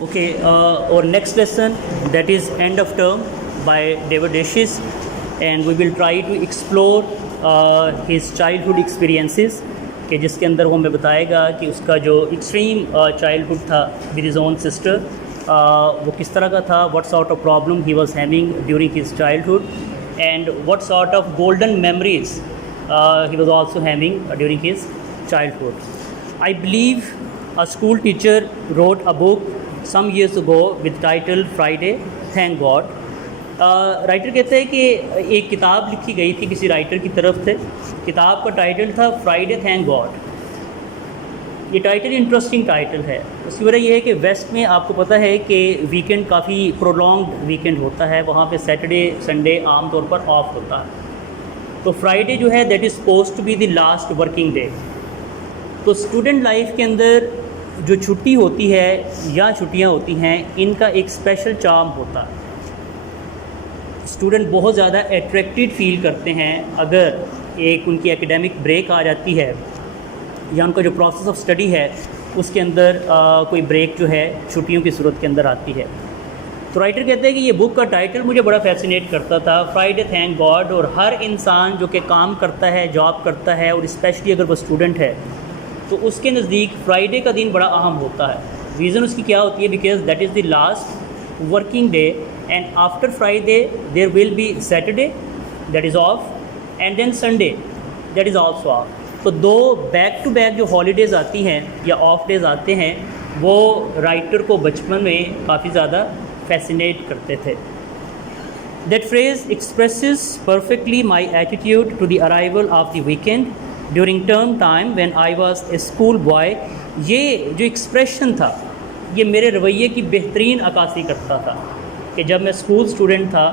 Okay, our next lesson, that is End of Term by David Ashes, and we will try to explore his childhood experiences कि जिसके अंदर वो हमें बताएगा कि उसका जो एक्सट्रीम चाइल्डहुड था विद हिज ओन सिस्टर वो किस तरह का था, what sort of problem he was having during his childhood and what sort of golden memories he was also having during his childhood. I believe a school teacher wrote a book some years ago with title Friday Thank God. Writer कहते हैं कि एक किताब लिखी गई थी किसी writer की तरफ से. किताब का टाइटल था फ्राइडे थैंक गॉड. ये टाइटल इंटरेस्टिंग टाइटल है. उसकी वजह यह है कि वेस्ट में आपको पता है कि वीकेंड काफ़ी प्रोलॉन्ग्ड वीकेंड होता है. वहाँ पे सैटरडे संडे आमतौर पर ऑफ होता है. तो फ्राइडे जो है that is supposed to be the last working day. तो स्टूडेंट लाइफ के अंदर जो छुट्टी होती है या छुट्टियाँ होती हैं, इनका एक स्पेशल चार्म होता है. स्टूडेंट बहुत ज़्यादा एट्रैक्टेड फील करते हैं अगर एक उनकी एकेडमिक ब्रेक आ जाती है या उनका जो प्रोसेस ऑफ स्टडी है उसके अंदर कोई ब्रेक जो है छुट्टियों की सूरत के अंदर आती है. तो राइटर कहते हैं कि ये बुक का टाइटल मुझे बड़ा फैसिनेट करता था, फ्राइडे थैंक गॉड. और हर इंसान जो कि काम करता है, जॉब करता है, और स्पेशली अगर वो स्टूडेंट है तो उसके नज़दीक फ्राइडे का दिन बड़ा अहम होता है. रीज़न उसकी क्या होती है? Because that is the last working day and after Friday there will be Saturday that is off and then Sunday that is also off. तो दो बैक टू बैक जो हॉलीडेज़ आती हैं या ऑफ डेज़ आते हैं वो राइटर को बचपन में काफ़ी ज़्यादा फैसिनेट करते थे. That phrase expresses perfectly my attitude to the arrival of the weekend during term time when I was a school boy. ये जो एक्सप्रेशन था ये मेरे रवैये की बेहतरीन अक्कासी करता था कि जब मैं स्कूल स्टूडेंट था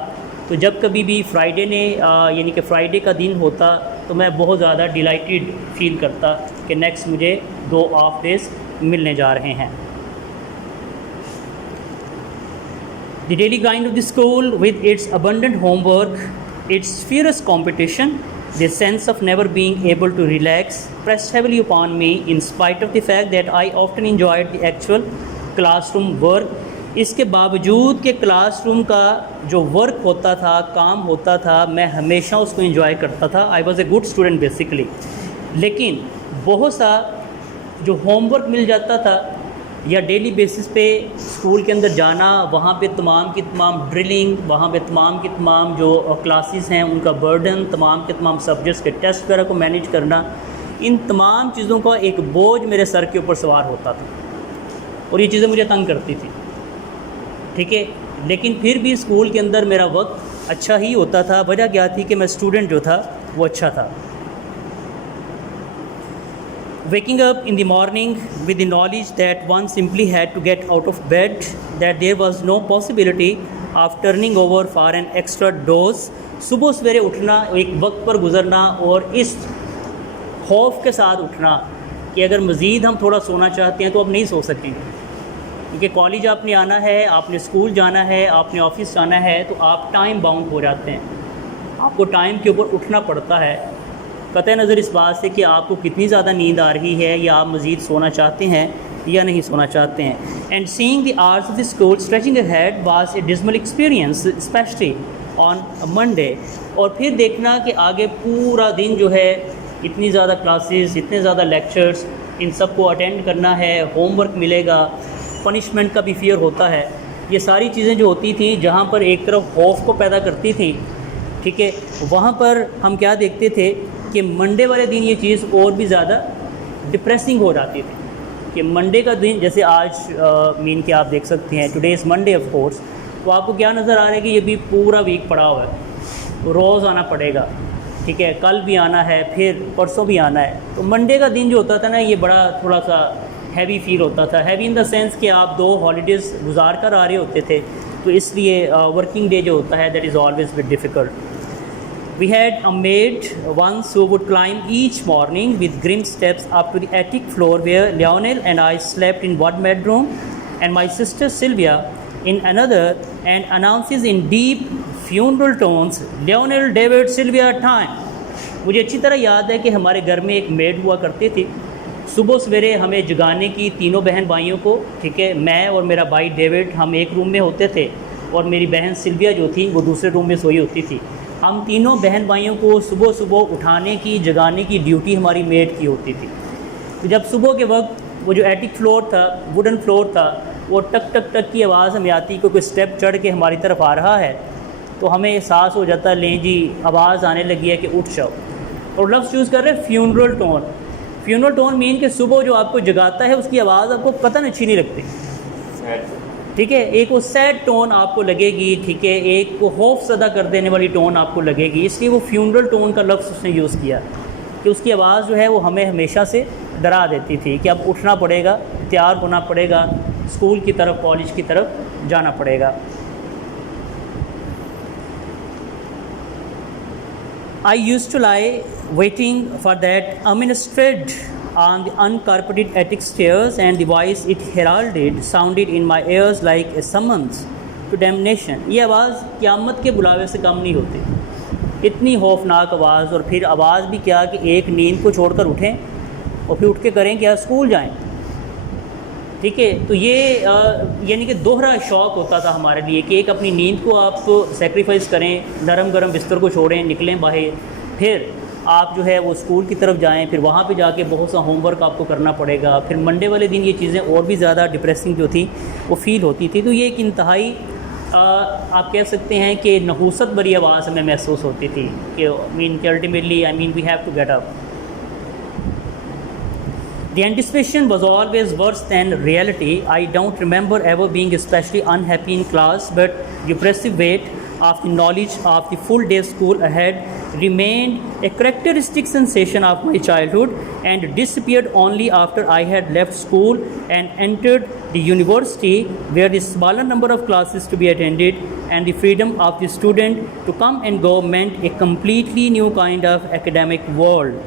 तो जब कभी भी फ्राइडे ने यानी कि फ्राइडे का दिन होता तो मैं बहुत ज़्यादा डिलाइटेड फील करता कि नेक्स्ट मुझे 2 ऑफ डेज़ मिलने जा रहे हैं. The daily grind of the school with its abundant homework, its fierce competition, the sense of never being able to relax pressed heavily upon me in spite of the fact that I often enjoyed the actual classroom work. इसके बावजूद कि classroom का जो work होता था, काम होता था, मैं हमेशा उसको एंजॉय करता था. I was a good student basically. लेकिन बहुत सा जो होमवर्क मिल जाता था या डेली बेसिस पे स्कूल के अंदर जाना, वहाँ पे तमाम की तमाम ड्रिलिंग, वहाँ पे तमाम की तमाम जो क्लासेस हैं उनका बर्डन, तमाम के तमाम सब्जेक्ट्स के टेस्ट वगैरह को मैनेज करना, इन तमाम चीज़ों का एक बोझ मेरे सर के ऊपर सवार होता था और ये चीज़ें मुझे तंग करती थी. ठीक है, लेकिन फिर भी स्कूल के अंदर मेरा वक्त अच्छा ही होता था. वजह क्या थी कि मैं स्टूडेंट जो था वो अच्छा था. Waking up in the morning with the knowledge that one simply had to get out of bed, that there was no possibility of turning over for an extra dose. सुबह सवेरे उठना, एक वक्त पर गुजरना और इस खौफ के साथ उठना कि अगर मज़ीद हम थोड़ा सोना चाहते हैं तो अब नहीं सो सकेंगे, क्योंकि कॉलेज आपने आना है, आपने स्कूल जाना है, आपने ऑफिस जाना है, तो आप टाइम बाउंड हो जाते हैं. आपको टाइम के ऊपर उठना पड़ता है. कतई नज़र इस बात से कि आपको कितनी ज़्यादा नींद आ रही है या आप मज़ीद सोना चाहते हैं या नहीं सोना चाहते हैं. And seeing the hours of the school stretching ahead was a dismal experience specially on Monday. और फिर देखना कि आगे पूरा दिन जो है इतनी ज़्यादा क्लासेस, इतने ज़्यादा लेक्चर्स, इन सब को अटेंड करना है, होमवर्क मिलेगा, पनिशमेंट का भी फियर होता है. ये सारी चीज़ें जो होती थी जहाँ पर एक तरफ खौफ को पैदा करती थी, ठीक है, वहाँ पर हम क्या देखते थे कि मंडे वाले दिन ये चीज़ और भी ज़्यादा डिप्रेसिंग हो जाती थी. कि मंडे का दिन, जैसे आज मीन के आप देख सकते हैं today is Monday of course, तो आपको क्या नज़र आ रहा है कि ये भी पूरा वीक पड़ा हुआ है, रोज़ आना पड़ेगा. ठीक है, कल भी आना है, फिर परसों भी आना है. तो मंडे का दिन जो होता था ना, ये बड़ा थोड़ा सा हैवी फील होता था. हैवी इन द सेंस कि आप 2 हॉलीडेज़ गुजार कर आ रहे होते थे, तो इसलिए वर्किंग डे जो होता है that is always bit difficult. We had a maid once who would climb each morning with grim steps up to the attic floor where Lionel and I slept in one bedroom and my sister Sylvia in another, and announces in deep funeral tones, Lionel, David, Sylvia, time. मुझे अच्छी तरह याद है कि हमारे घर में एक मेड हुआ करती थी सुबह सवेरे हमें जगाने की तीनों बहन भाइयों को, ठीक है, मैं और मेरा भाई डेविड, हम एक रूम में होते थे और मेरी बहन सिल्विया जो थी वो दूसरे रूम में सोई होती थी। हम तीनों बहन भाइयों को सुबह सुबह उठाने की, जगाने की ड्यूटी हमारी मेड की होती थी। तो जब सुबह के वक्त वो जो एटिक फ्लोर था, वुडन फ्लोर था, वो टक टक टक की आवाज़ हमें आती, कोई स्टेप चढ़ के हमारी तरफ आ रहा है, तो हमें एहसास हो जाता, लें जी आवाज़ आने लगी है कि उठ जाओ। और लफ्ज़ चूज़ कर रहे हैं funeral tone. Funeral tone mean कि सुबह जो आपको जगाता है उसकी आवाज़ आपको कतई अच्छी नहीं लगती, ठीक है। एक वो सैड टोन आपको लगेगी, ठीक है, एक वो खौफ ज़दा कर देने वाली टोन आपको लगेगी, इसलिए वो फ्यूनरल टोन का लफ्ज़ उसने यूज़ किया कि उसकी आवाज़ जो है वो हमें हमेशा से डरा देती थी कि अब उठना पड़ेगा, तैयार होना पड़ेगा, स्कूल की तरफ, कॉलेज की तरफ जाना पड़ेगा। I used to lie waiting for that ominous tread on the uncarpeted attic stairs, and the voice it heralded sounded in my ears like a summons to damnation. ये आवाज़ क़यामत के बुलावे से कम नहीं होती, इतनी खौफनाक आवाज़। और फिर आवाज़ भी क्या कि एक नींद को छोड़कर उठें और फिर उठ के करें क्या, स्कूल जाएं, ठीक है। तो ये यानी कि दोहरा शौक़ होता था हमारे लिए कि एक अपनी नींद को आप सेक्रीफाइस करें, नरम गरम बिस्तर को छोड़ें, निकलें बाहर, फिर आप जो है वो स्कूल की तरफ जाएं, फिर वहाँ पे जाके बहुत सा होमवर्क आपको करना पड़ेगा। फिर मंडे वाले दिन ये चीज़ें और भी ज़्यादा डिप्रेसिंग जो थी वो फ़ील होती थी। तो ये एक इंतहाई आप कह सकते हैं कि नहूसत भरी आवाज़ हमें महसूस होती थी कि ultimately we have to get up. The anticipation was always worse than reality. I don't remember ever being especially unhappy in class, but the oppressive weight of the knowledge of the full day school ahead remained a characteristic sensation of my childhood and disappeared only after I had left school and entered the university, where the smaller number of classes to be attended and the freedom of the student to come and go meant a completely new kind of academic world.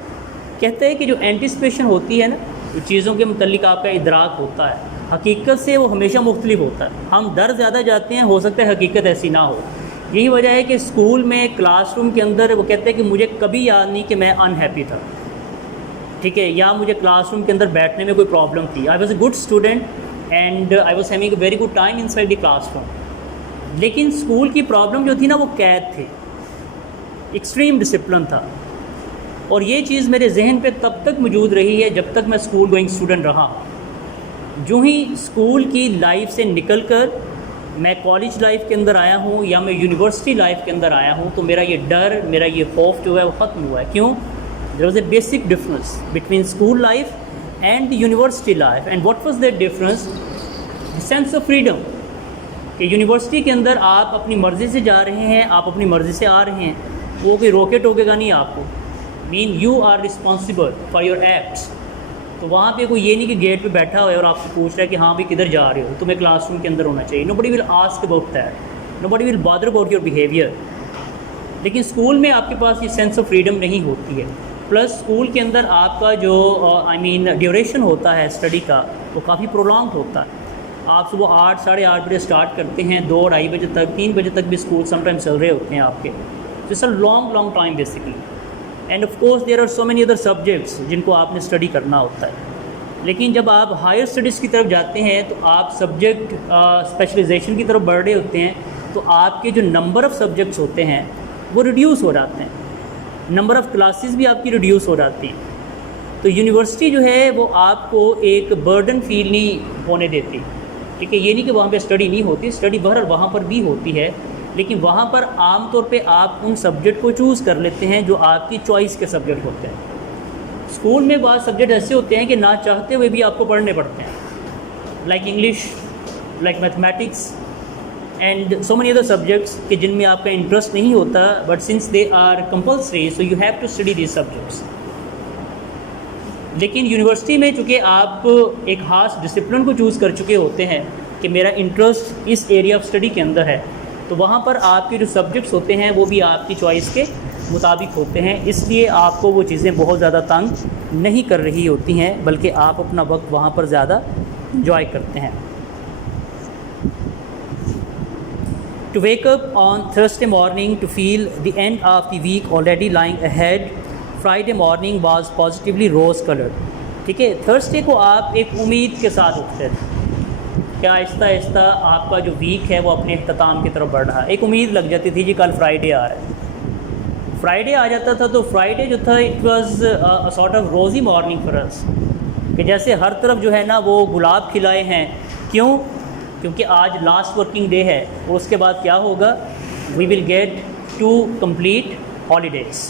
कहते हैं कि जो anticipation होती है ना, चीज़ों के मुतल्लिक आपका इदराक होता है, हकीकत से वो हमेशा मुख्तलिफ होता है। हम डर ज़्यादा जाते हैं, हो सकता है हकीकत ऐसी ना हो। यही वजह है कि स्कूल में, क्लासरूम के अंदर वो कहते हैं कि मुझे कभी याद नहीं कि मैं अनहैप्पी था, ठीक है, या मुझे क्लासरूम के अंदर बैठने में कोई प्रॉब्लम थी। I was a good student and I was having a very good time inside the classroom. लेकिन स्कूल की प्रॉब्लम जो थी ना, वो कैद थे, एक्सट्रीम डिसिप्लिन था। और ये चीज़ मेरे जहन पे तब तक मौजूद रही है जब तक मैं स्कूल गोइंग स्टूडेंट रहा। जो ही स्कूल की लाइफ से निकल कर मैं कॉलेज लाइफ के अंदर आया हूँ या मैं यूनिवर्सिटी लाइफ के अंदर आया हूँ, तो मेरा ये डर, मेरा ये खौफ जो है वो ख़त्म हुआ है। क्यों? There was a basic difference between school life and the university life. And what was that difference? The sense of freedom. कि यूनिवर्सिटी के अंदर आप अपनी मर्ज़ी से जा रहे हैं, आप अपनी मर्ज़ी से आ रहे हैं, वो कोई रोके टोकेगा नहीं आपको। You are responsible for your acts. तो वहाँ पे कोई ये नहीं कि गेट पे बैठा हुआ है और आपसे पूछ रहा है कि हाँ भाई किधर जा रहे हो, तुम्हें क्लासरूम के अंदर होना चाहिए। Nobody will ask about that, nobody will bother about your behaviour. लेकिन स्कूल में आपके पास ये सेंस ऑफ फ्रीडम नहीं होती है। प्लस स्कूल के अंदर आपका जो ड्यूरेशन होता है स्टडी का, वो काफ़ी प्रोलॉन्ग होता है। आप सुबह 8 साढ़े 8 बजे स्टार्ट करते हैं, 2-2:30 बजे तक, 3 बजे तक भी स्कूल समटाइम चल रहे होते हैं आपके। It's a long time basically. And of course there are so many other subjects जिनको आपने स्टडी करना होता है। लेकिन जब आप हायर स्टडीज़ की तरफ जाते हैं तो आप सब्जेक्ट स्पेशलाइजेशन की तरफ बढ़ रहे होते हैं, तो आपके जो नंबर ऑफ़ सब्जेक्ट्स होते हैं वो रिड्यूस हो जाते हैं, नंबर ऑफ़ क्लासेस भी आपकी रिड्यूस हो जाती हैं। तो यूनिवर्सिटी जो है वो आपको एक बर्डन फील नहीं होने देती, ठीक है। ये नहीं कि वहाँ पे स्टडी नहीं होती, स्टडी बहरहाल वहाँ पर भी होती है, लेकिन वहाँ पर आम तौर पे आप उन सब्जेक्ट को चूज़ कर लेते हैं जो आपकी चॉइस के सब्जेक्ट होते हैं। स्कूल में बहुत सब्जेक्ट ऐसे होते हैं कि ना चाहते हुए भी आपको पढ़ने पड़ते हैं, like English, like mathematics and so many other subjects कि जिनमें आपका इंटरेस्ट नहीं होता, but since they are compulsory so you have to study these subjects. लेकिन यूनिवर्सिटी में चूँकि आप एक ख़ास डिसिप्लिन को चूज़ कर चुके होते हैं कि मेरा इंटरेस्ट इस एरिया ऑफ स्टडी के अंदर है, तो वहाँ पर आपके जो सब्जेक्ट्स होते हैं वो भी आपकी चॉइस के मुताबिक होते हैं। इसलिए आपको वो चीज़ें बहुत ज़्यादा तंग नहीं कर रही होती हैं, बल्कि आप अपना वक्त वहाँ पर ज़्यादा इंजॉय करते हैं। To wake up on Thursday morning to feel the end of the week already lying ahead, Friday morning was positively rose-colored. ठीक है, थर्सडे को आप एक उम्मीद के साथ उठते थे कि आहिस्ता आहिस्ता आपका जो वीक है वो अपने अख्ताम की तरफ बढ़ रहा है। एक उम्मीद लग जाती थी जी कल फ्राइडे आ रहा है। फ्राइडे आ जाता था तो फ्राइडे जो था it was a sort of रोज़ी मॉर्निंग फॉर अस, कि जैसे हर तरफ जो है ना वो गुलाब खिलाए हैं। क्यों? क्योंकि आज लास्ट वर्किंग डे है और उसके बाद क्या होगा, we will get 2 complete holidays.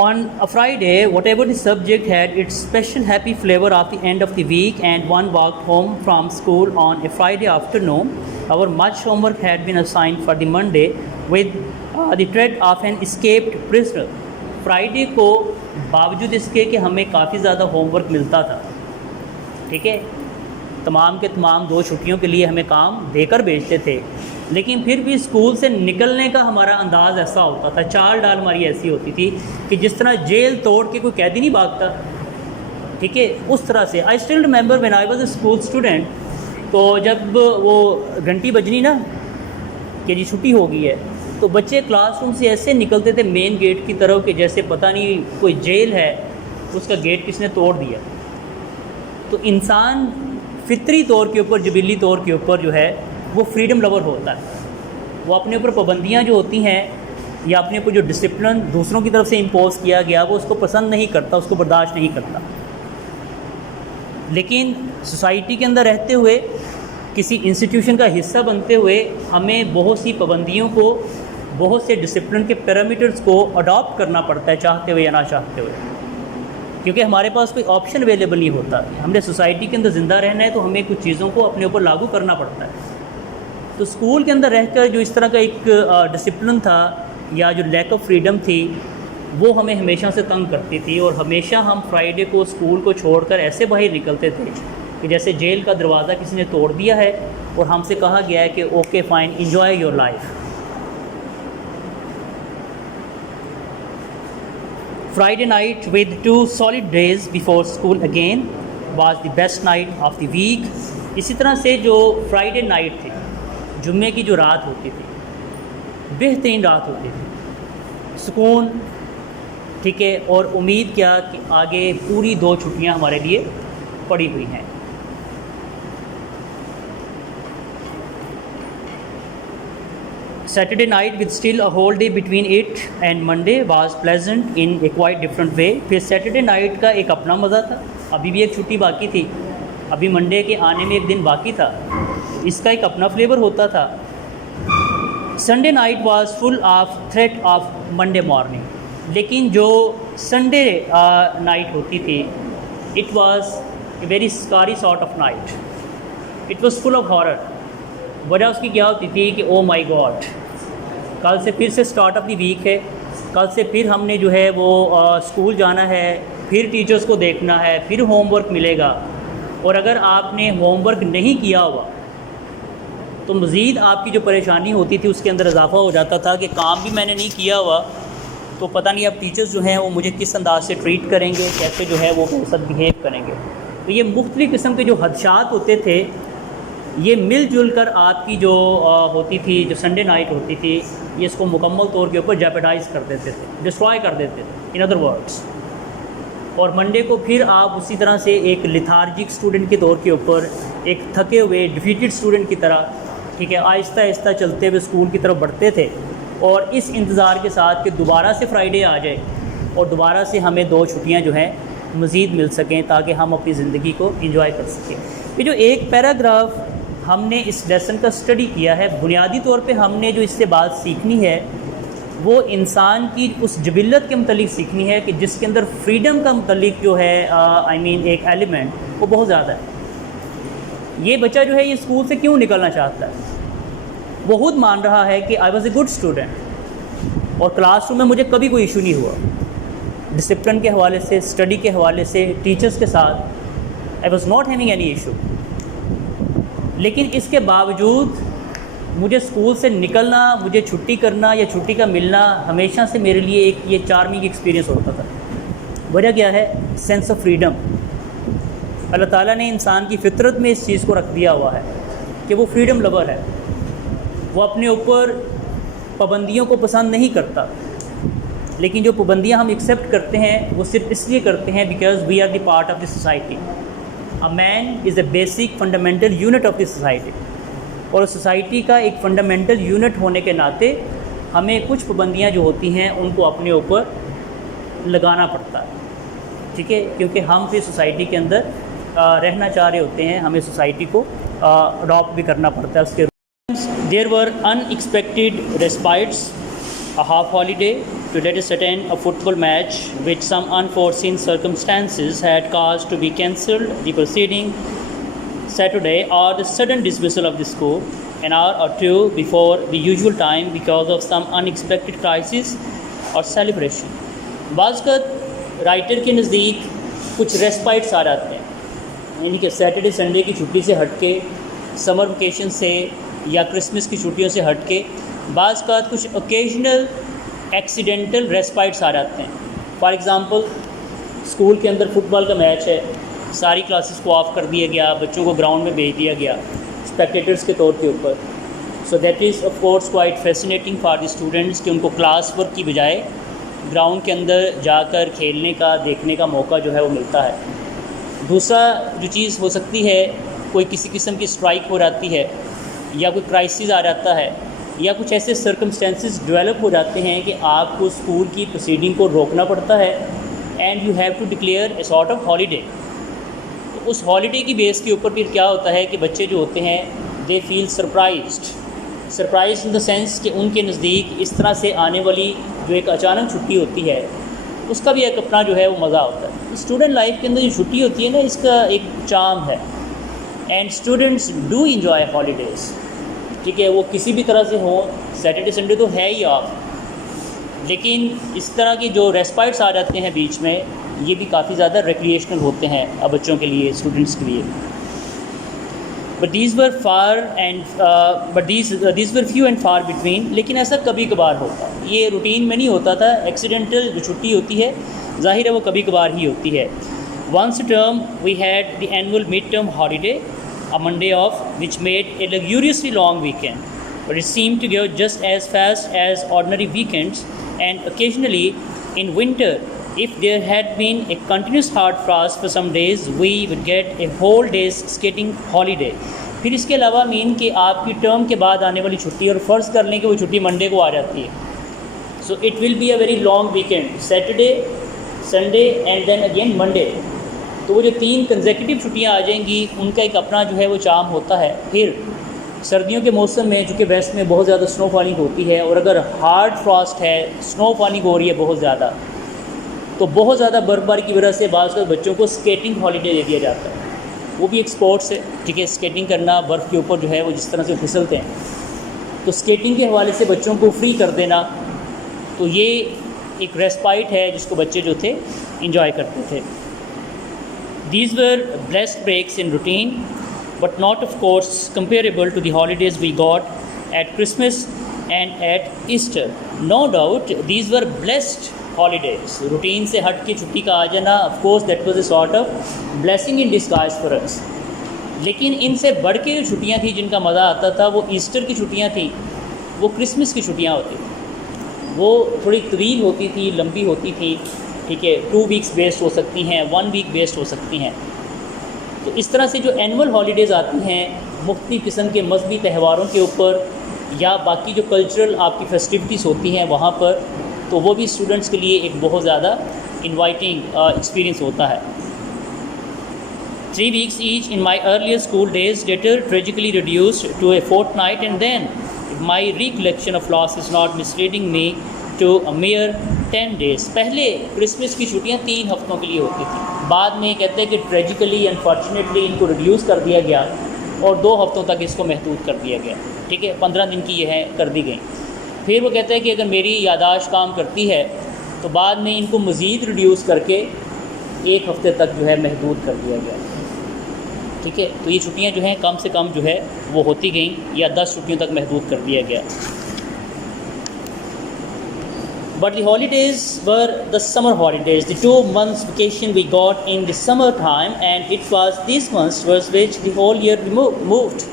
On a Friday, whatever the subject had its special happy flavor of the end of the week, and one walked home from school on a Friday afternoon. Our much homework had been assigned for the Monday with the dread of an escaped prisoner. Friday को बावजूद इसके कि हमें काफ़ी ज़्यादा homework मिलता था, ठीक है, तमाम के तमाम 2 छुट्टियों के लिए हमें काम देकर भेजते थे, लेकिन फिर भी स्कूल से निकलने का हमारा अंदाज़ ऐसा होता था, चाल डाल हमारी ऐसी होती थी कि जिस तरह जेल तोड़ के कोई कैदी नहीं भागता, ठीक है, उस तरह से। I still remember when I was a school student, तो जब वो घंटी बजनी ना कि जी छुट्टी हो गई है, तो बच्चे क्लासरूम से ऐसे निकलते थे मेन गेट की तरफ कि जैसे पता नहीं कोई जेल है, उसका गेट किसने तोड़ दिया। तो इंसान फितरी तौर के ऊपर, जबीली तौर के ऊपर जो है वो फ्रीडम लवर होता है। वो अपने ऊपर पाबंदियाँ जो होती हैं या अपने ऊपर जो डिसिप्लिन दूसरों की तरफ से इम्पोज किया गया वो उसको पसंद नहीं करता, उसको बर्दाश्त नहीं करता। लेकिन सोसाइटी के अंदर रहते हुए, किसी इंस्टीट्यूशन का हिस्सा बनते हुए, हमें बहुत सी पाबंदियों को, बहुत से डिसिप्लिन के पैरामीटर्स को अडॉप्ट करना पड़ता है, चाहते हुए या ना चाहते हुए, क्योंकि हमारे पास कोई ऑप्शन अवेलेबल नहीं होता। हमने सोसाइटी के अंदर ज़िंदा रहना है तो हमें कुछ चीज़ों को अपने ऊपर लागू करना पड़ता है। तो स्कूल के अंदर रहकर जो इस तरह का एक डिसिप्लिन था या जो लैक ऑफ फ्रीडम थी वो हमें हमेशा से तंग करती थी, और हमेशा हम फ्राइडे को स्कूल को छोड़कर ऐसे बाहर निकलते थे कि जैसे जेल का दरवाज़ा किसी ने तोड़ दिया है और हमसे कहा गया है कि okay fine, enjoy your life. Friday night with 2 solid days before school again was the best night of the week. इसी तरह से जो फ्राइडे नाइट थी, जुम्मे की जो रात होती थी, बेहतरीन रात होती थी, सुकून, ठीक है, और उम्मीद क्या कि आगे पूरी 2 छुट्टियां हमारे लिए पड़ी हुई हैं। Saturday night with still a whole day between it and Monday was pleasant in a quite different way. फिर Saturday night का एक अपना मज़ा था, अभी भी एक छुट्टी बाकी थी, अभी मंडे के आने में एक दिन बाकी था, इसका एक अपना फ्लेवर होता था। Sunday night was full of threat of Monday morning, लेकिन जो Sunday night होती थी, it was a very scary sort of night. It was full of horror. वजह उसकी क्या होती थी कि ओ माई गॉड, कल से फिर से स्टार्ट ऑफ द वीक है, कल से फिर हमने जो है वो स्कूल जाना है, फिर टीचर्स को देखना है, फिर होमवर्क मिलेगा, और अगर आपने होमवर्क नहीं किया हुआ तो मज़ीद आपकी जो परेशानी होती थी उसके अंदर इजाफा हो जाता था कि काम भी मैंने नहीं किया हुआ तो पता नहीं अब टीचर्स जो हैं वो मुझे किस अंदाज से ट्रीट करेंगे, कैसे जो है वो मेरे साथ बिहेव करेंगे। तो ये मुख्तलिफ़ किस्म के जो हदशात होते थे, ये मिलजुल कर आपकी जो होती थी, जो संडे नाइट होती थी, ये इसको मुकम्मल तौर के ऊपर जेपडाइज़ कर देते थे, डिस्ट्रॉय कर देते थे, इन अदर वर्ड्स। और मंडे को फिर आप उसी तरह से एक लिथार्जिक स्टूडेंट के तौर के ऊपर, एक थके हुए डिफीटेड स्टूडेंट की तरह, ठीक है, आहिस्ता आहिस्ता चलते हुए स्कूल की तरफ बढ़ते थे, और इस इंतज़ार के साथ कि दोबारा से फ्राइडे आ जाए और दोबारा से हमें 2 छुट्टियाँ जो हैं मज़ीद मिल सकें ताकि हम अपनी ज़िंदगी को इंजॉय कर सकें। ये जो एक पैराग्राफ हमने इस लेसन का स्टडी किया है, बुनियादी तौर पे हमने जो इससे बात सीखनी है वो इंसान की उस जबिलत के मतलब सीखनी है कि जिसके अंदर फ्रीडम का मतलब जो है एक एलिमेंट वो बहुत ज़्यादा है। ये बच्चा जो है ये स्कूल से क्यों निकलना चाहता है? वो खुद मान रहा है कि I was a good student और क्लासरूम में मुझे कभी कोई इशू नहीं हुआ, डिसिप्लिन के हवाले से, स्टडी के हवाले से, टीचर्स के साथ I was not having any issue. लेकिन इसके बावजूद मुझे स्कूल से निकलना, मुझे छुट्टी करना या छुट्टी का मिलना हमेशा से मेरे लिए एक ये चार्मिंग एक्सपीरियंस होता था। वजह क्या है? Sense of freedom. अल्लाह ताला ने इंसान की फितरत में इस चीज़ को रख दिया हुआ है कि वो फ्रीडम लवर है, वो अपने ऊपर पाबंदियों को पसंद नहीं करता। लेकिन जो पाबंदियाँ हम एक्सेप्ट करते हैं वो सिर्फ इसलिए करते हैं because we are the part of the society. A man is the basic fundamental unit of the society, और सोसाइटी का एक फंडामेंटल यूनिट होने के नाते हमें कुछ पाबंदियाँ जो होती हैं उनको अपने ऊपर लगाना पड़ता है, ठीक है, क्योंकि हम फिर सोसाइटी के अंदर रहना चाह रहे होते हैं, हमें सोसाइटी को अडॉप्ट भी करना पड़ता है उसके। There were unexpected respites, a half holiday to let us attend a football match which some unforeseen circumstances had caused to be cancelled the preceding Saturday, or the sudden dismissal of the school an hour or two before the usual time because of some unexpected crisis or celebration। बाज़ writer के नज़दीक कुछ रेस्पाइट्स आ जाते हैं, यानी कि Saturday Sunday की छुट्टी से हट के, समर वेकेशन से या क्रिसमस की छुट्टियों से हट के बाज़ का कुछ ओकेजनल एक्सीडेंटल रेस्पाइट्स आ जाते हैं। फॉर एग्ज़ाम्पल, स्कूल के अंदर फुटबॉल का मैच है, सारी क्लासेस को ऑफ कर दिया गया, बच्चों को ग्राउंड में भेज दिया गया स्पेक्टेटर्स के तौर के ऊपर। So that is of course quite fascinating for the students कि उनको क्लास वर्क की बजाय ग्राउंड के अंदर जाकर खेलने का, देखने का मौका जो है वो मिलता है। दूसरा जो चीज़ हो सकती है, कोई किसी किस्म की स्ट्राइक हो जाती है या कोई क्राइसिस आ जाता है या कुछ ऐसे सर्कमस्टेंसेस डेवलप हो जाते हैं कि आपको स्कूल की प्रोसीडिंग को रोकना पड़ता है and you have to declare a sort of holiday. तो उस हॉलीडे की बेस के ऊपर फिर क्या होता है कि बच्चे जो होते हैं they feel surprised in the sense कि उनके नज़दीक इस तरह से आने वाली जो एक अचानक छुट्टी होती है उसका भी एक अपना जो है वो मज़ा होता है। स्टूडेंट लाइफ के अंदर जो छुट्टी होती है ना, इसका एक चार्म है and students do enjoy holidays, ठीक है, वो किसी भी तरह से हो। सैटरडे संडे तो है ही ऑफ, लेकिन इस तरह के जो रेस्पाइट्स आ जाते हैं बीच में, ये भी काफ़ी ज़्यादा रिक्रिएशनल होते हैं बच्चों के लिए, स्टूडेंट्स के लिए। But these were few and far between. लेकिन ऐसा कभी कभार होता है, ये रूटीन में नहीं होता था। एक्सीडेंटल जो छुट्टी होती है ज़ाहिर है वो कभी कभार ही होती है। Once term we had the annual mid term holiday, a Monday off, which made a luxuriously long weekend, but it seemed to go just as fast as ordinary weekends. And occasionally in winter, if there had been a continuous hard frost for some days, we would get a whole day's skating holiday। फिर इसके अलावा mean कि आपकी term के बाद आने वाली छुट्टी, और फ़र्ज़ कर लें कि वो छुट्टी मंडे को आ जाती है, so it will be a very long weekend, Saturday Sunday and then again Monday. तो वो जो 3 कंसेक्यूटिव छुट्टियाँ आ जाएंगी, उनका एक अपना जो है वो चार्म होता है। फिर सर्दियों के मौसम में चूँकि वेस्ट में बहुत ज़्यादा स्नो फॉलिंग होती है, और अगर हार्ड फ्रॉस्ट है, स्नो फॉलिंग हो रही है बहुत ज़्यादा, तो बहुत ज़्यादा बर्फबारी की वजह से बाज़ बच्चों को स्केटिंग हॉलीडे दे दिया जाता है। वो भी एक स्पोर्ट्स है, ठीक है, स्केटिंग करना बर्फ़ के ऊपर जो है वो जिस तरह से फिसलते हैं, तो स्केटिंग के हवाले से बच्चों को फ्री कर देना, तो ये एक रेस्पाइट है जिसको बच्चे जो थे इंजॉय करते थे। These were blessed breaks in routine, but not of course comparable to the holidays we got at Christmas and at Easter. No doubt these were blessed holidays. Routine से हट के छुट्टी का आ जाना, of course that was a sort of blessing in disguise for us. लेकिन इनसे बढ़ के जो छुट्टियाँ थी जिनका मज़ा आता था, वो ईस्टर की छुट्टियाँ थी, वो क्रिसमस की छुट्टियाँ होती थी। वो थोड़ी तवील होती थी, लंबी होती थी, ठीक है, 2 वीक्स बेस्ड हो सकती हैं, 1 वीक बेस्ड हो सकती हैं। तो इस तरह से जो एनुअल हॉलीडेज़ आती हैं मुख्तलिफ़ किस्म के मजहबी त्यौहारों के ऊपर या बाकी जो कल्चरल आपकी फेस्टिविटीज़ होती हैं वहाँ पर, तो वो भी स्टूडेंट्स के लिए एक बहुत ज़्यादा इन्वाइटिंग एक्सपीरियंस होता है। 3 weeks each in my earlier school days later tragically reduced to a fortnight, and then if my recollection of loss is not misleading me to a mere 10 days। पहले Christmas की छुट्टियाँ 3 हफ्तों के लिए होती थी, बाद में कहते हैं कि ट्रेजिकली अनफॉर्चुनेटली इनको रिड्यूस कर दिया गया और 2 हफ्तों तक इसको महदूद कर दिया गया, ठीक है, 15 दिन की ये है कर दी गई। फिर वो कहते हैं कि अगर मेरी यादाश्त काम करती है तो बाद में इनको मज़ीद रिड्यूस करके 1 हफ्ते तक जो है महदूद कर दिया गया, ठीक है। तो ये छुट्टियाँ जो हैं कम से कम जो है वो होती गई या 10 छुट्टियों तक महदूद कर दिया गया। But the holidays were the summer holidays, the 2 months vacation we got in the summer time, and it was these months was which the whole year we moved।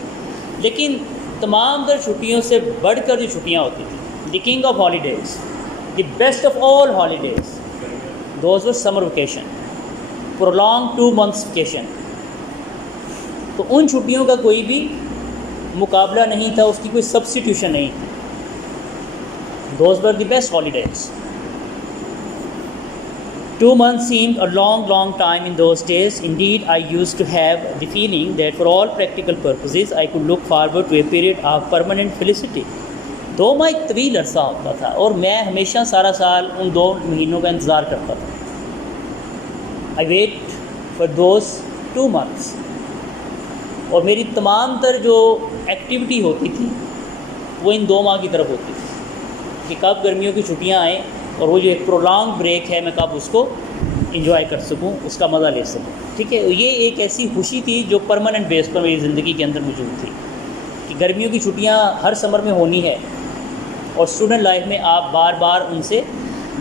लेकिन तमाम दर छुट्टियों से बढ़कर जो छुट्टियाँ होती थी, the king of holidays, The best of all holidays, those were summer vacation, prolonged 2 months vacation. तो उन छुट्टियों का कोई भी मुकाबला नहीं था, उसकी कोई सब्स्टिट्यूशन नहीं थी. Those were the best holidays. 2 months seemed a long time in those days. Indeed, I used to have the feeling that for all practical purposes, I could look forward to a period of permanent felicity. 2 माह एक तवील अरसा होता था और मैं हमेशा सारा साल उन 2 महीनों का इंतज़ार करता था. I wait for those 2 months. और मेरी तमाम तर जो एक्टिविटी होती थी वो इन 2 माह की तरफ होती थी कि कब गर्मियों की छुट्टियां आएँ और वो जो एक प्रोलॉन्ग ब्रेक है मैं कब उसको इंजॉय कर सकूं, उसका मज़ा ले सकूं. ठीक है, ये एक ऐसी खुशी थी जो परमानेंट बेस पर मेरी ज़िंदगी के अंदर मौजूद थी कि गर्मियों की छुट्टियां हर समर में होनी है और स्टूडेंट लाइफ में आप बार बार उनसे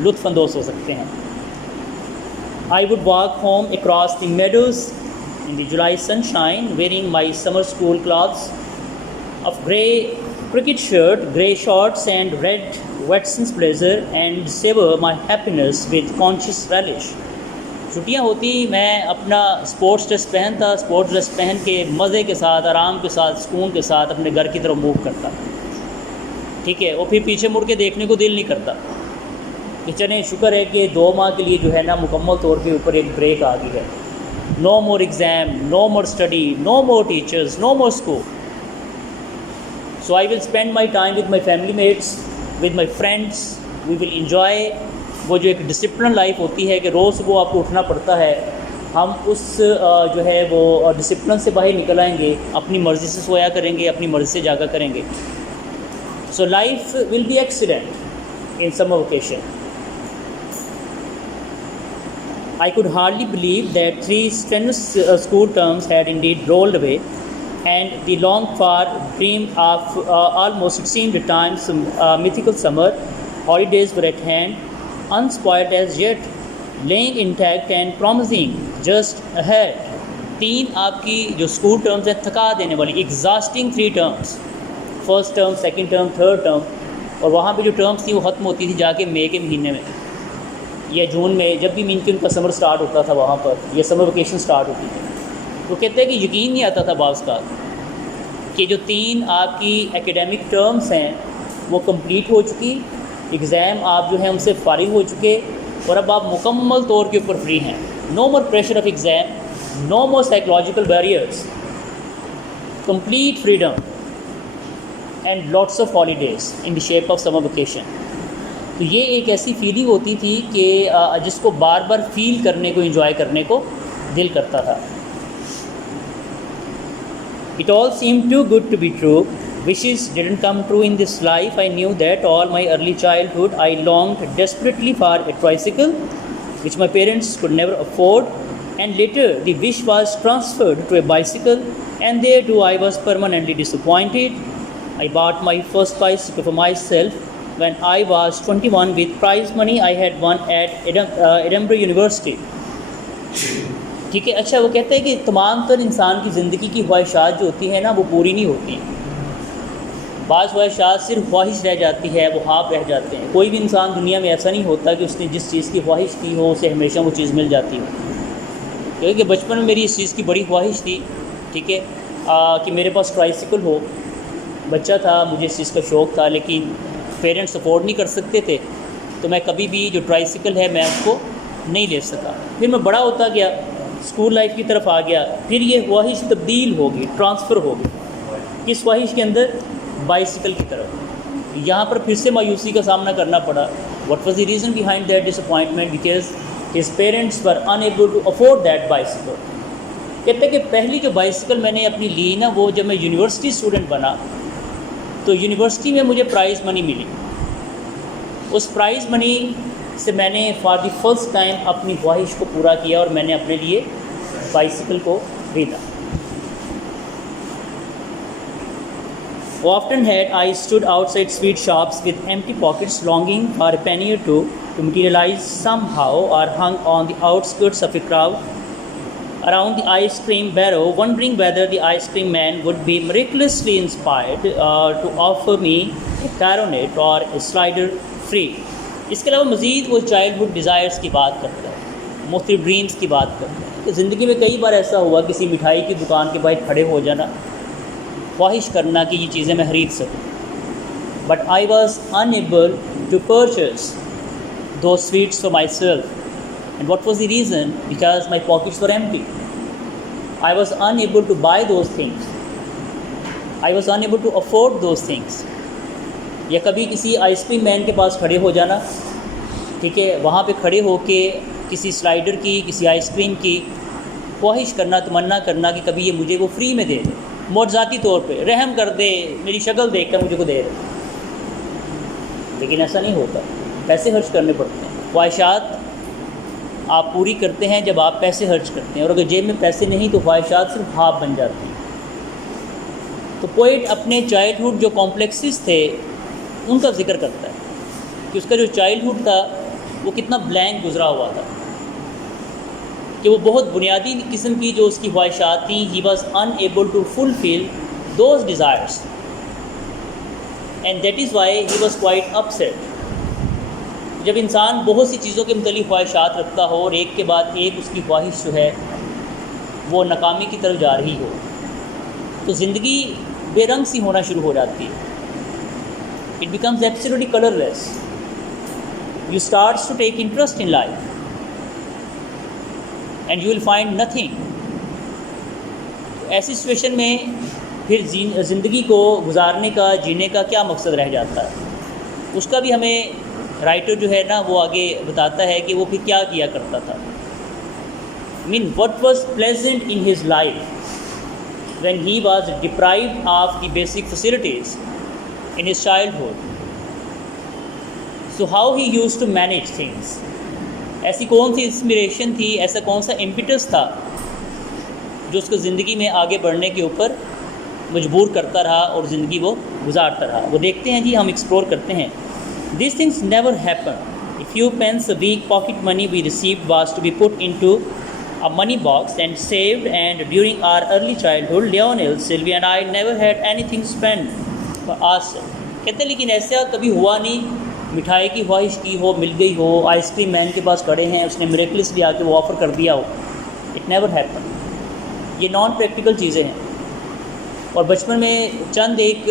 लुत्फ़अंदोज़ हो सकते हैं. I would walk home across the meadows in the July sunshine, wearing my summer school clothes of grey cricket shirt, grey shorts and red Watson's blazer, and savor my happiness with conscious relish. छुट्टियाँ होती मैं अपना sports dress पहनता, sports dress पहन के मज़े के साथ, आराम के साथ, सुकून के साथ अपने घर की तरफ मूव करता. ठीक है, और फिर पीछे मुड़ के देखने को दिल नहीं करता कि चलें शुक्र है कि 2 माह के लिए जो है ना मुकम्मल तौर पे ऊपर एक ब्रेक आ गई है. No more exam, no more study, no more teachers, no more school. So I will spend my time with my family mates, with my friends. We will enjoy वो जो एक डिसिप्लिन लाइफ होती है कि रोज़ सुबह आपको उठना पड़ता है. हम उस जो है वो डिसिप्लिन से बाहर निकल आएंगे, अपनी मर्ज़ी से सोया करेंगे, अपनी मर्ज़ी से जागा करेंगे. So life will be excellent in summer vacation. I could hardly believe that 3 strenuous school terms had indeed rolled away, and the long-far dream of almost, it seemed at times, mythical summer holidays were at hand, unspoiled as yet, laying intact and promising just ahead. 3 आपकी जो school terms हैं थका देने वाली, exhausting 3 terms, first term, second term, third term, और वहाँ पे जो टर्म्स थी वो ख़त्म होती थी जाके मई के महीने में या जून में, जब भी मीन कि उनका समर स्टार्ट होता था वहाँ पर, या समर वेकेशन स्टार्ट होती थी. तो कहते हैं कि यकीन नहीं आता था बाज़ का कि जो 3 आपकी एकेडमिक टर्म्स हैं वो कंप्लीट हो चुकी, एग्ज़ाम आप जो है उनसे फारिग हो चुके और अब आप मुकम्मल तौर के ऊपर फ्री हैं. No more pressure of exam, no more psychological barriers, complete freedom and lots of holidays in the shape of summer vacation. तो ये एक ऐसी फीलिंग होती थी कि जिसको बार बार फील करने को, एंजॉय करने को दिल करता था. It all seemed too good to be true. Wishes didn't come true in this life. I knew that all my early childhood I longed desperately for a tricycle, which my parents could never afford, and later the wish was transferred to a bicycle, and there too I was permanently disappointed. I bought my first bicycle for myself when I was 21 with prize money I had won at Edinburgh University. ठीक है, अच्छा वो कहते हैं कि तमाम तर इंसान की ज़िंदगी की ख्वाहिशात जो होती हैं ना वो पूरी नहीं होती. बाज़ ख्वाहिशात सिर्फ ख्वाहिश रह जाती है, वो ख्वाब रह जाते हैं. कोई भी इंसान दुनिया में ऐसा नहीं होता कि उसने जिस चीज़ की ख्वाहिश की हो उसे हमेशा वो चीज़ मिल जाती हो. क्योंकि बचपन में मेरी इस चीज़ की बड़ी ख्वाहिश थी, ठीक है, कि मेरे पास ट्राइसिकल हो. बच्चा था, मुझे इस चीज़ का शौक़ था, लेकिन पेरेंट्स अफोर्ड नहीं कर सकते थे, तो मैं कभी भी जो ट्राइसिकल है मैं उसको नहीं ले सका. फिर मैं बड़ा होता गया, स्कूल लाइफ की तरफ आ गया, फिर ये ख्वाहिश तब्दील हो गई, ट्रांसफ़र हो गई इस ख्वाहिश के अंदर बाइसिकल की तरफ. यहाँ पर फिर से मायूसी का सामना करना पड़ा. What was the reason behind that disappointment? Because his parents were unable to afford that bicycle. कहते हैं कि पहली जो बाइसिकल मैंने अपनी ली ना, वो जब मैं यूनिवर्सिटी स्टूडेंट बना तो यूनिवर्सिटी में मुझे प्राइज़ मनी मिली. उस प्राइज़ मनी से मैंने फॉर द फर्स्ट टाइम अपनी ख्वाहिश को पूरा किया और मैंने अपने लिए बाइसिकल को खरीदा. Often had I stood outside sweet shops with empty pockets, longing for a penny or two to materialize somehow, or hung on the outskirts of a crowd around the ice cream barrow, wondering whether the ice cream man would be miraculously inspired to offer me a coronet or a slider free. इसके अलावा मज़ीद वो childhood desires की बात करता है, मुख्तलिफ dreams की बात करता है कि ज़िंदगी में कई बार ऐसा हुआ किसी मिठाई की दुकान के बाहर खड़े हो जाना, ख्वाहिश करना कि ये चीज़ें मैं ख़रीद सकूँ, but I was unable to purchase two sweets for myself. And what was the reason? Because my pockets were empty. I was unable to buy those things. I was unable to afford those things. या कभी किसी ice cream man के पास खड़े हो जाना, ठीक है, वहाँ पे खड़े होके किसी स्लाइडर की, किसी आइसक्रीम की ख्वाहिश करना, तमन्ना करना कि कभी ये मुझे वो फ्री में दे दे, मुआवजाती तौर पे रहम कर दे, मेरी शक्ल देख कर मुझे को दे दे. लेकिन ऐसा नहीं होता, पैसे खर्च करने पड़ते हैं. ख्वाहिशात आप पूरी करते हैं जब आप पैसे खर्च करते हैं, और अगर जेब में पैसे नहीं तो ख्वाहिशात सिर्फ ख्वाब बन जाती हैं. तो पोइट अपने चाइल्डहुड जो कॉम्प्लेक्सेस थे उनका जिक्र करता है कि उसका जो चाइल्डहुड था वो कितना ब्लैंक गुजरा हुआ था, कि वो बहुत बुनियादी किस्म की जो उसकी ख्वाहिशात थी, he was unable to fulfil those desires, and that is why he was quite upset. जब इंसान बहुत सी चीज़ों के मुतल्लिक़ ख्वाहिशात रखता हो और एक के बाद एक उसकी ख्वाहिश जो है वो नाकामी की तरफ जा रही हो, तो ज़िंदगी बेरंग सी होना शुरू हो जाती है. It becomes absolutely colourless. You starts to take interest in life and you will find nothing. ऐसी सिचुएशन में फिर ज़िंदगी को गुजारने का, जीने का क्या मकसद रह जाता है. उसका भी हमें राइटर जो है ना वो आगे बताता है कि वो फिर क्या किया करता था. Mean what was pleasant in his life when he was deprived of the basic facilities in his childhood. So how he used to manage things. ऐसी कौन सी इंस्पिरेशन थी, ऐसा कौन सा इम्पिटस था जो उसको ज़िंदगी में आगे बढ़ने के ऊपर मजबूर करता रहा और ज़िंदगी वो गुजारता रहा. वो देखते हैं जी, हम एक्सप्लोर करते हैं. These things never happened. A few pence a week pocket money we received was to be put into a money box and saved, and during our early childhood, Lionel, Sylvia and I never had anything spent for ourselves. कहते हैं लेकिन ऐसा कभी हुआ नहीं, मिठाई की ख्वाहिश की हो, मिल गई हो, आइसक्रीम मैन के पास खड़े हैं, उसने मिरेकलसली आके वो ऑफ़र कर दिया हो. It never happened. ये नॉन प्रैक्टिकल चीज़ें हैं. और बचपन में चंद एक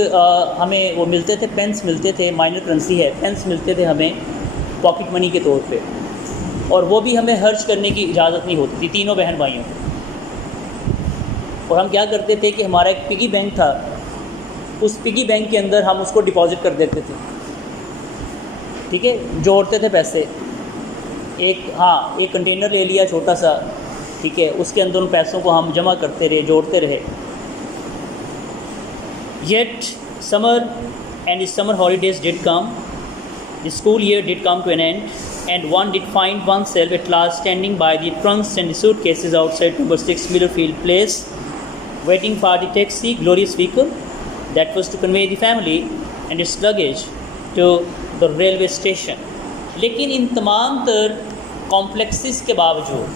हमें वो मिलते थे, पेंस मिलते थे, माइनर करेंसी है, पेंस मिलते थे हमें पॉकेट मनी के तौर पे, और वो भी हमें खर्च करने की इजाज़त नहीं होती थी तीनों बहन भाइयों को. और हम क्या करते थे कि हमारा एक पिगी बैंक था, उस पिगी बैंक के अंदर हम उसको डिपॉज़िट कर देते थे. ठीक है, जोड़ते थे पैसे. एक कंटेनर ले लिया छोटा सा, ठीक है, उसके अंदर उन पैसों को हम जमा करते रहे, जोड़ते रहे. Yet summer and the summer holidays did come. The school year did come to an end, and one did find oneself at last standing by the trunks and the suitcases outside number 6 Millerfield Place, waiting for the taxi, glorious vehicle that was to convey the family and its luggage to the railway station. लेकिन इन तमाम तर complexes के बावजूद,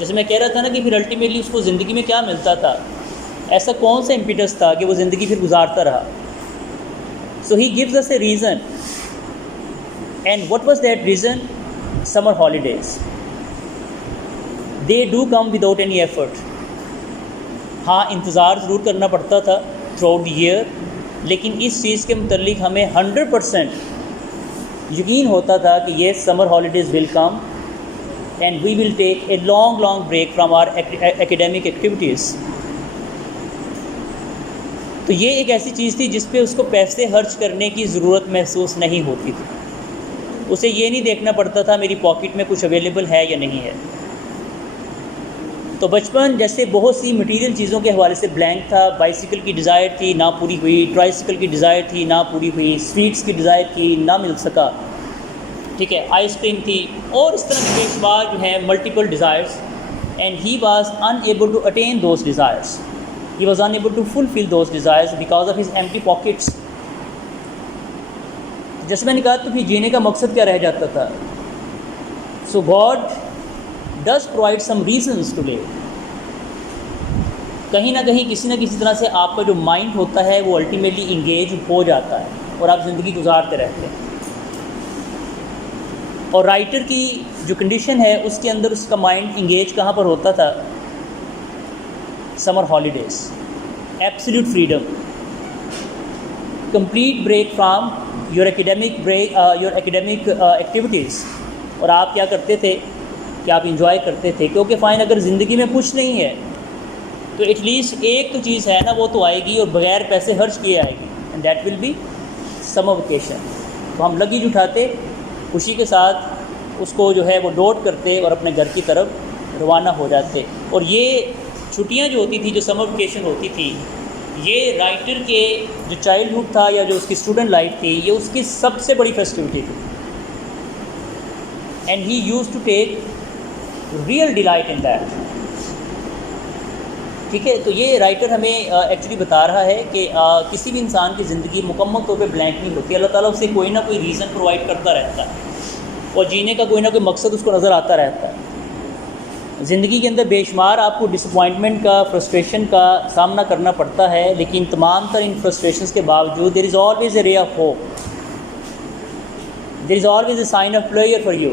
जैसे मैं कह रहा था ना कि फिर अल्टीमेटली उसको ज़िंदगी में क्या मिलता था, ऐसा कौन सा इम्पिटस था कि वो ज़िंदगी फिर गुजारता रहा. So he gives us a reason, and what was that reason? Summer holidays. They do come without any effort. हाँ, इंतज़ार ज़रूर करना पड़ता था थ्रू आउट द ईयर, लेकिन इस चीज़ के मुतल्लिक हमें 100% यकीन होता था कि ये summer holidays will come and we will take a long break from our academic activities. तो ये एक ऐसी चीज़ थी जिस पे उसको पैसे खर्च करने की ज़रूरत महसूस नहीं होती थी. उसे ये नहीं देखना पड़ता था मेरी पॉकेट में कुछ अवेलेबल है या नहीं है. तो बचपन जैसे बहुत सी मटेरियल चीज़ों के हवाले से ब्लैंक था. बाइसिकल की डिज़ायर थी, ना पूरी हुई. ट्राइसिकल की डिज़ायर थी, ना पूरी हुई. स्वीट्स की डिज़ायर थी, ना मिल सका. ठीक है, आइसक्रीम थी, और इस तरह बेशुमार जो है multiple desires, and he was unable to attain those desires. He was unable to fulfill those desires because of his empty pockets. जैसे मैंने कहा, तो फिर जीने का मकसद क्या रह जाता था? So God does provide some reasons to live. कहीं ना कहीं किसी न किसी तरह से आपका जो माइंड होता है वो अल्टीमेटली इंगेज हो जाता है और आप ज़िंदगी गुजारते रहते हैं. और राइटर की जो कंडीशन है उसके अंदर उसका माइंड इंगेज कहाँ पर होता था? Summer holidays, absolute freedom, complete break from your academic activities. और आप क्या करते थे कि आप इंजॉय करते थे, क्योंकि फ़ाइन अगर ज़िंदगी में कुछ नहीं है तो एटलीस्ट एक तो चीज़ है ना, वो तो आएगी और बग़ैर पैसे खर्च किए आएगी, and that will be summer vacation. तो हम लगेज उठाते, खुशी के साथ उसको जो है वो लोड करते और अपने घर की तरफ रवाना हो जाते। और ये छुट्टियां जो होती थी, जो समर वेकेशन होती थी, ये राइटर के जो चाइल्डहुड था या जो उसकी स्टूडेंट लाइफ थी, ये उसकी सबसे बड़ी फेस्टिविटी थी। And he used to take real delight in that. ठीक है, तो ये राइटर हमें एक्चुअली बता रहा है कि किसी भी इंसान की ज़िंदगी मुकम्मल तौर पे ब्लैंक नहीं होती। अल्लाह ताला उसे कोई ना कोई रीज़न प्रोवाइड करता रहता है और जीने का कोई ना कोई मकसद उसको नज़र आता रहता है। ज़िंदगी के अंदर बेशुमार आपको डिसअपॉइंटमेंट का, फ्रस्ट्रेशन का सामना करना पड़ता है, लेकिन तमाम तर इन फ्रस्ट्रेशंस के बावजूद there is always a ray of hope, there is always a sign of player for you,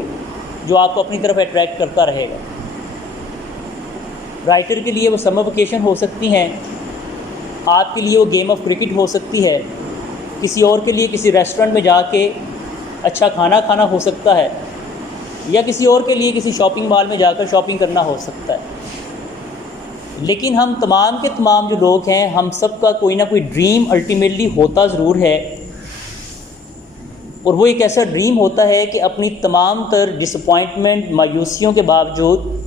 जो आपको अपनी तरफ अट्रैक्ट करता रहेगा। राइटर के लिए वो समर वेकेशन हो सकती हैं, आपके लिए वो गेम ऑफ क्रिकेट हो सकती है, किसी और के लिए किसी रेस्टोरेंट में जाके अच्छा खाना खाना हो सकता है, या किसी और के लिए किसी शॉपिंग मॉल में जाकर शॉपिंग करना हो सकता है। लेकिन हम तमाम के तमाम जो लोग हैं, हम सब का कोई ना कोई ड्रीम अल्टीमेटली होता ज़रूर है, और वो एक ऐसा ड्रीम होता है कि अपनी तमाम तर डिसअपॉइंटमेंट, मायूसियों के बावजूद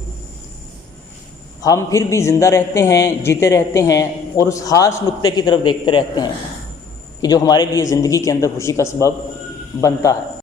हम फिर भी ज़िंदा रहते हैं, जीते रहते हैं और उस खास नुक्ते की तरफ देखते रहते हैं कि जो हमारे लिए ज़िंदगी के अंदर खुशी का सबब बनता है।